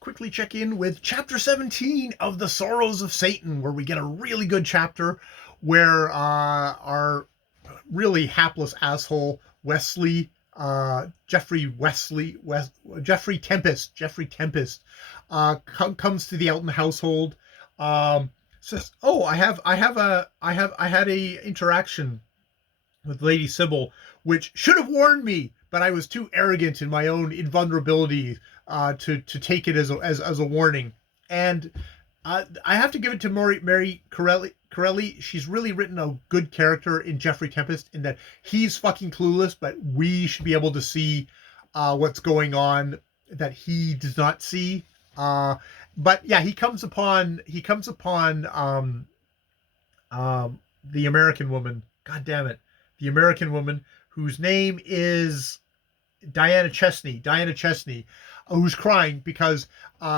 quickly check in with chapter 17 of the Srrws of Satan, where we get a really good chapter where our really hapless asshole Wesley, Jeffrey Tmpst, comes to the Elton household. Says, "Oh, I had a interaction with Lady Sybil, which should have warned me, but I was too arrogant in my own invulnerability to take it as a warning." And I have to give it to Mary Corelli. She's really written a good character in Jeffrey Tmpst, in that he's fucking clueless, but we should be able to see what's going on that he does not see. But yeah, he comes upon the American woman. God damn it. The American woman, whose name is Diana Chesney, who's crying because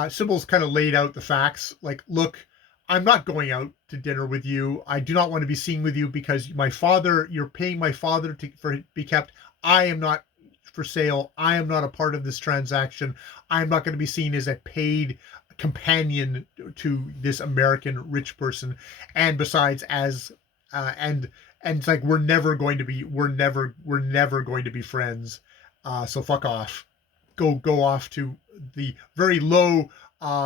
Sybil's kind of laid out the facts. Like, look, I'm not going out to dinner with you. I do not want to be seen with you because you're paying my father for it to be kept. I am not for sale. I am not a part of this transaction. I'm not going to be seen as a paid companion to this American rich person. And besides, and it's like, we're never going to be friends. So fuck off. Go off to the very low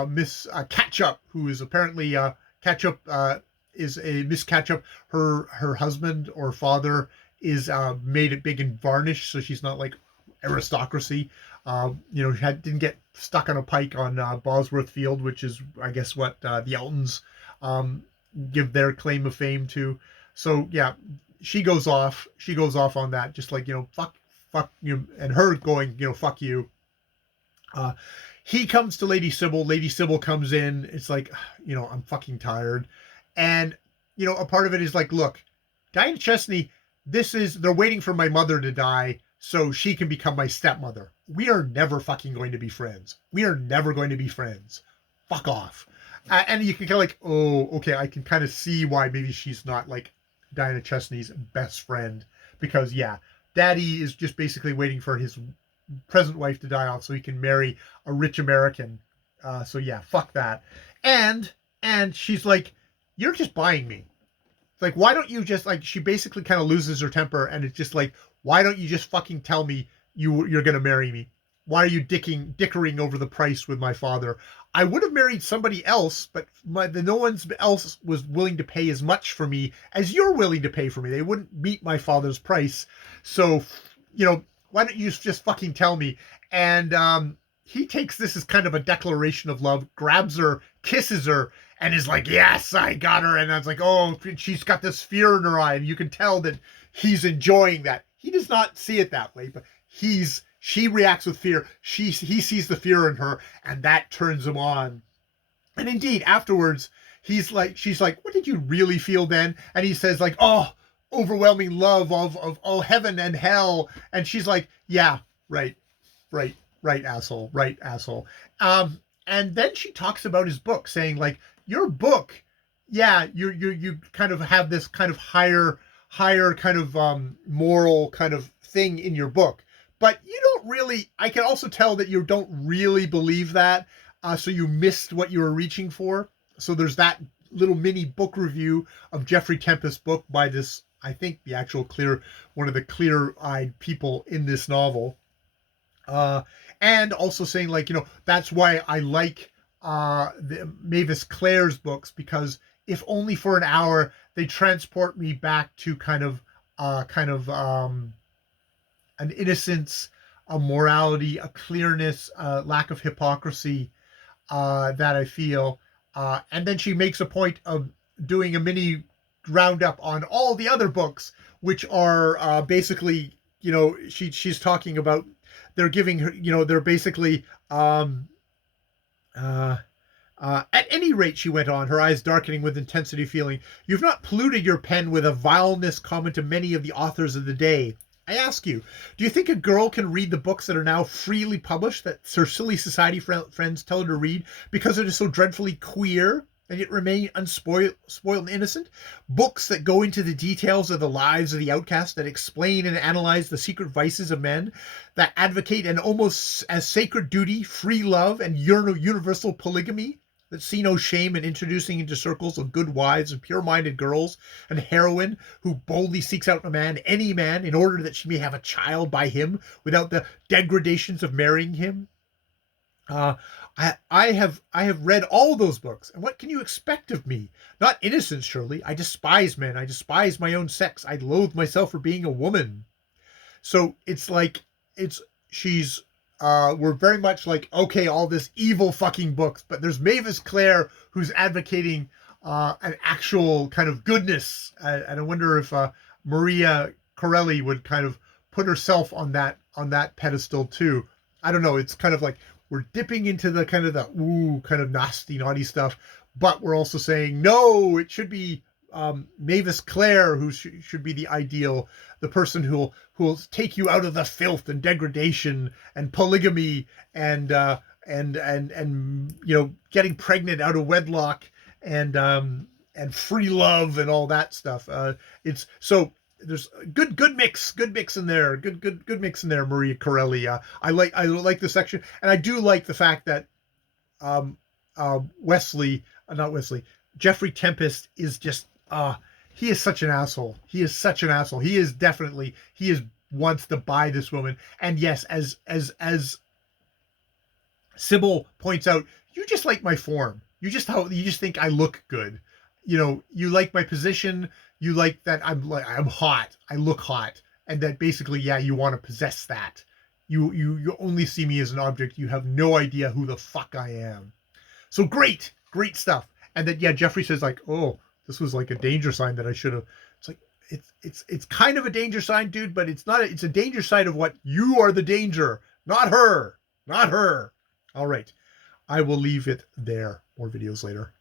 Miss Ketchup, who is apparently Ketchup is a Miss Ketchup. Her husband or father is made it big and varnished, so she's not like aristocracy. Didn't get stuck on a pike on Bosworth Field, which is, I guess, what the Eltons give their claim of fame to. So yeah, she goes off on that, just like, fuck you, and her going, fuck you. He comes to Lady Sybil. Lady Sybil comes in. It's like, I'm fucking tired. And, a part of it is like, look, Diana Chesney, they're waiting for my mother to die so she can become my stepmother. We are never fucking going to be friends. We are never going to be friends. Fuck off. And you can kind of like, oh, okay, I can kind of see why maybe she's not like Diana Chesney's best friend, because yeah, Daddy is just basically waiting for his present wife to die off so he can marry a rich American. So yeah, fuck that. And she's like, you're just buying me. It's like, why don't you just, like, she basically kind of loses her temper, and it's just like, why don't you just fucking tell me you're gonna marry me? Why are you dickering over the price with my father? I would have married somebody else, but no one else was willing to pay as much for me as you're willing to pay for me. They wouldn't meet my father's price. So, why don't you just fucking tell me? And he takes this as kind of a declaration of love, grabs her, kisses her, and is like, yes, I got her. And I was like, oh, she's got this fear in her eye. And you can tell that he's enjoying that. He does not see it that way, but she reacts with fear. He sees the fear in her, and that turns him on. And indeed, afterwards, she's like, what did you really feel then? And he says, like, oh, overwhelming love of all heaven and hell. And she's like, yeah, right, asshole. And then she talks about his book, saying, like, your book, yeah, you kind of have this kind of higher kind of moral kind of thing in your book. But you don't really, I can also tell that you don't really believe that. So you missed what you were reaching for. So there's that little mini book review of Jeffrey Tmpst's book by this, I think, one of the clear-eyed people in this novel. And also saying, like, that's why I like Mavis Clare's books, because if only for an hour, they transport me back to kind of an innocence, a morality, a clearness, a lack of hypocrisy that I feel. And then she makes a point of doing a mini roundup on all the other books, which are basically, she's talking about, they're giving her, they're basically, at any rate, she went on, her eyes darkening with intensity, feeling, you've not polluted your pen with a vileness common to many of the authors of the day. I ask you, do you think a girl can read the books that are now freely published that her silly society friends tell her to read because it is so dreadfully queer? and yet remain unspoiled, spoiled and innocent. Books that go into the details of the lives of the outcast, that explain and analyze the secret vices of men, that advocate an almost as sacred duty, free love, and universal polygamy, that see no shame in introducing into circles of good wives and pure-minded girls, and heroine who boldly seeks out a man, any man, in order that she may have a child by him without the degradations of marrying him. I have read all those books, and what can you expect of me? Not innocence, surely. I despise men. I despise my own sex. I loathe myself for being a woman. So it's like she's we're very much like, okay, all this evil fucking books, but there's Mavis Clare who's advocating an actual kind of goodness, and I wonder if Maria Corelli would kind of put herself on that pedestal too. I don't know. It's kind of like we're dipping into the kind of the kind of nasty, naughty stuff, but we're also saying no. It should be Mavis Clare who should be the ideal, the person who'll take you out of the filth and degradation and polygamy and getting pregnant out of wedlock and free love and all that stuff. It's so. There's good mix in there. Good mix in there, Maria Corelli. I like the section, and I do like the fact that Jeffrey Tmpst is just he is such an asshole. He wants to buy this woman. And yes, as Sybil points out, you just like my form. You just think I look good. You like my position. You like that I'm hot. I look hot, and that basically, yeah, you want to possess that. You only see me as an object. You have no idea who the fuck I am. So great stuff. And that, yeah, Jeffrey says like, oh, this was like a danger sign that I should have. It's like it's kind of a danger sign, dude, but it's not. It's a danger sign of what you are the danger, not her. All right, I will leave it there. More videos later.